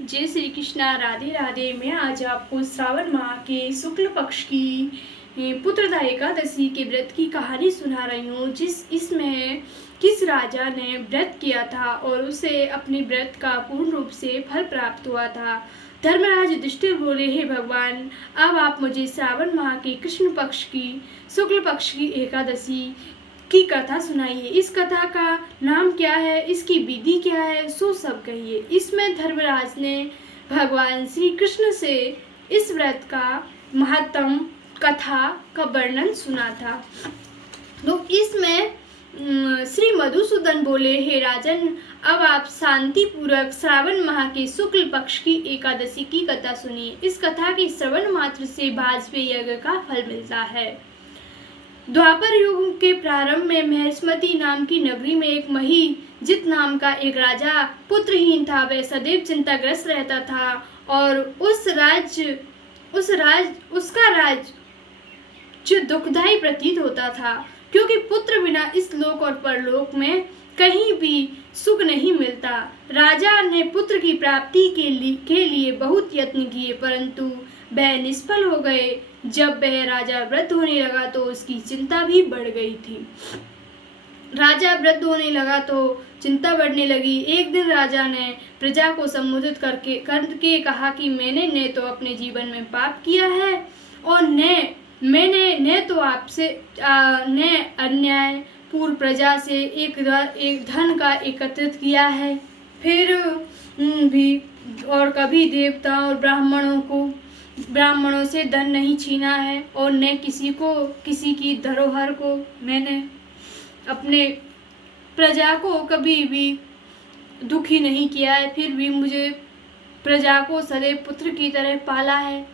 जय श्री कृष्णा, राधे राधे। मैं आज आपको श्रावण माह के शुक्ल पक्ष की पुत्रदा एकादशी के व्रत की कहानी सुना रही हूँ। इसमें किस राजा ने व्रत किया था और उसे अपने व्रत का पूर्ण रूप से फल प्राप्त हुआ था। धर्मराज युधिष्ठिर बोले, हे भगवान, अब आप मुझे श्रावण माह के कृष्ण पक्ष की शुक्ल पक्ष की एकादशी की कथा सुनाइए। इस कथा का नाम क्या है, इसकी विधि क्या है, सो सब कहिए। इसमें धर्मराज ने भगवान श्री कृष्ण से इस व्रत का महत्तम कथा का वर्णन सुना था। तो इसमें श्री मधुसूदन बोले, हे राजन, अब आप शांति पूर्वक श्रावण माह के शुक्ल पक्ष की एकादशी की कथा सुनिए। इस कथा के श्रवण मात्र से वाजपेयी यज्ञ का फल मिलता है। द्वापर युग के प्रारंभ में महेशमती नाम की नगरी में एक महीजित नाम का एक राजा पुत्रहीन था। वह सदैव चिंताग्रस्त रहता था और उसका राज्य दुखदायी प्रतीत होता था, क्योंकि पुत्र बिना इस लोक और परलोक में कहीं भी सुख नहीं मिलता। राजा ने पुत्र की प्राप्ति के लिए बहुत यत्न किए, परंतु वह निष्फल हो गए। जब वह राजा वृद्ध होने लगा तो उसकी चिंता भी बढ़ गई थी। राजा वृद्ध होने लगा तो चिंता बढ़ने लगी। एक दिन राजा ने प्रजा को संबोधित करके कहा कि मैंने तो अपने जीवन में पाप किया है और मैंने न तो आपसे ने अन्याय पूर्व प्रजा से एक धन का एकत्रित किया है, फिर भी और कभी देवता और ब्राह्मणों से धन नहीं छीना है, और न किसी की धरोहर को मैंने अपने प्रजा को कभी भी दुखी नहीं किया है। फिर भी मुझे प्रजा को सदैव पुत्र की तरह पाला है,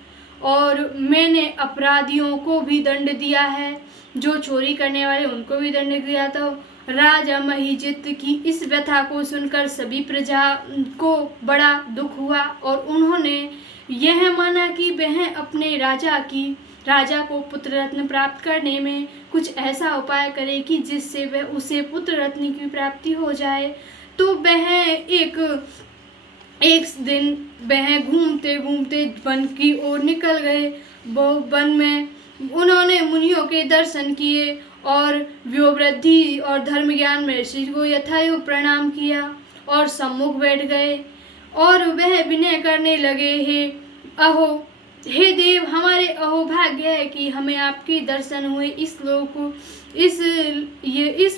और मैंने अपराधियों को भी दंड दिया है, जो चोरी करने वाले उनको भी दंड दिया था। राजा महीजित की इस व्यथा को सुनकर सभी प्रजा को बड़ा दुख हुआ और उन्होंने यह माना कि वह अपने राजा को पुत्र रत्न प्राप्त करने में कुछ ऐसा उपाय करे कि जिससे वह उसे पुत्र रत्न की प्राप्ति हो जाए। तो वह एक दिन वह घूमते घूमते वन की ओर निकल गए। वो वन में उन्होंने मुनियों के दर्शन किए और व्योवृद्धि और धर्म ज्ञान में ऋषि को यथायोग प्रणाम किया और सम्मुख बैठ गए और वह विनय करने लगे, हे देव, हमारे अहोभाग्य है कि हमें आपके दर्शन हुए। इस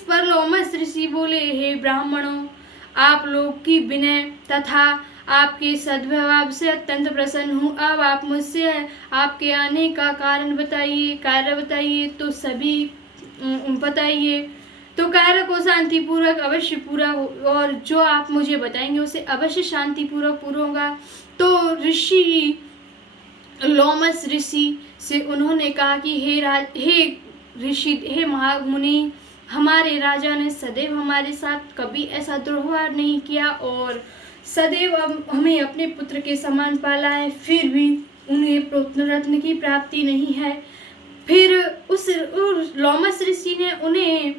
पर लोमस ऋषि बोले, हे ब्राह्मणों, आप लोग की विनय तथा आपके सद्भाव से अत्यंत प्रसन्न हूँ। अब आप मुझसे आपके आने का कारण कार्य बताइए। तो सभी बताइए। तो कार्य को शांतिपूर्वक अवश्य पूरा हो, और जो आप मुझे बताएंगे उसे अवश्य शांतिपूर्वक पूरा होगा। तो ऋषि लोमस ऋषि से उन्होंने कहा कि हे महामुनि, हमारे राजा ने सदैव हमारे साथ कभी ऐसा दुर्व्यवहार नहीं किया और सदैव हमें अपने पुत्र के समान पाला है, फिर भी उन्हें पुत्र रत्न की प्राप्ति नहीं है। फिर उस लोमस ऋषि ने उन्हें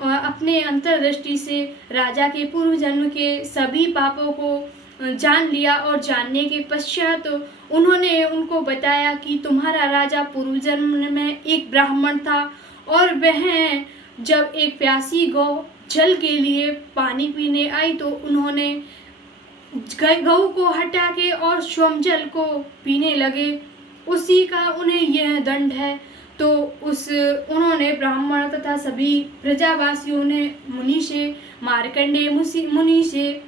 अपने अंतर्दृष्टि से राजा के पूर्व जन्म के सभी पापों को जान लिया और जानने के पश्चात उन्होंने उनको बताया कि तुम्हारा राजा पूर्व जन्म में एक ब्राह्मण था और वह जब एक प्यासी गौ जल के लिए पानी पीने आई तो उन्होंने गऊ को हटा के और स्वयं जल को पीने लगे। उसी का उन्हें यह दंड है। तो उन्होंने ब्राह्मण तथा सभी प्रजावासियों ने मार्कंडेय मुनि से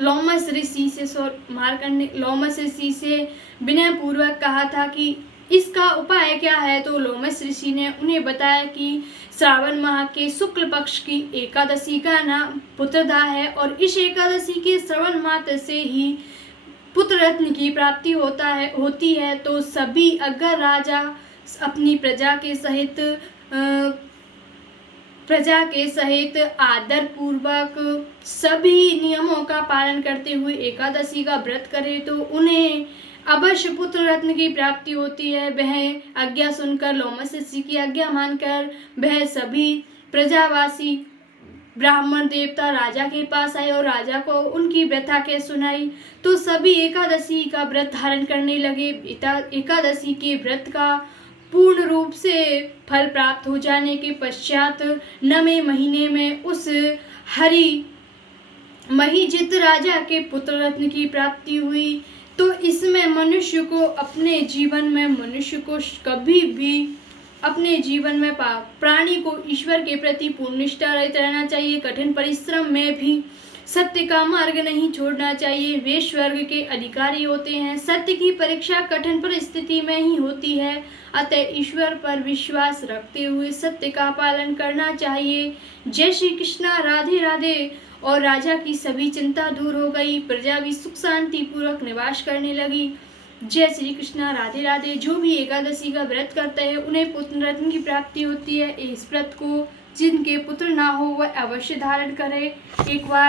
लोमस ऋषि से विनय पूर्वक कहा था कि इसका उपाय क्या है। तो लोमस ऋषि ने उन्हें बताया कि श्रावण माह के शुक्ल पक्ष की एकादशी का नाम पुत्रदा है और इस एकादशी के श्रवण मात्र से ही पुत्र रत्न की प्राप्ति होती है। तो सभी अगर राजा अपनी प्रजा के सहित आदर पूर्वक सभी नियमों का पालन करते हुए एकादशी का व्रत करे तो उन्हें अवश्य पुत्र रत्न की प्राप्ति होती है। वह आज्ञा सुनकर लोमस ऋषि की आज्ञा मानकर वह सभी प्रजावासी ब्राह्मण देवता राजा के पास आए और राजा को उनकी व्यथा के सुनाई, तो सभी एकादशी का व्रत धारण करने लगे। एकादशी के व्रत का पूर्ण रूप से फल प्राप्त हो जाने के पश्चात 9वें महीने में उस हरि महिजित राजा के पुत्र रत्न की प्राप्ति हुई। तो इसमें मनुष्य को अपने जीवन में कभी भी अपने जीवन में प्राणी को ईश्वर के प्रति पूर्ण निष्ठा रहित रहना चाहिए। कठिन परिश्रम में भी सत्य का मार्ग नहीं छोड़ना चाहिए। वे स्वर्ग के अधिकारी होते हैं। सत्य की परीक्षा कठिन परिस्थिति में ही होती है, अतः ईश्वर पर विश्वास रखते हुए सत्य का पालन करना चाहिए। जय श्री कृष्णा। राधे राधे। और राजा की सभी चिंता दूर हो गई, प्रजा भी सुख शांति पूर्वक निवास करने लगी। जय श्री कृष्णा। राधे राधे। जो भी एकादशी का व्रत करते हैं उन्हें पुत्र रत्न की प्राप्ति होती है। इस व्रत को जिनके पुत्र ना हो वह अवश्य धारण करें। एक बार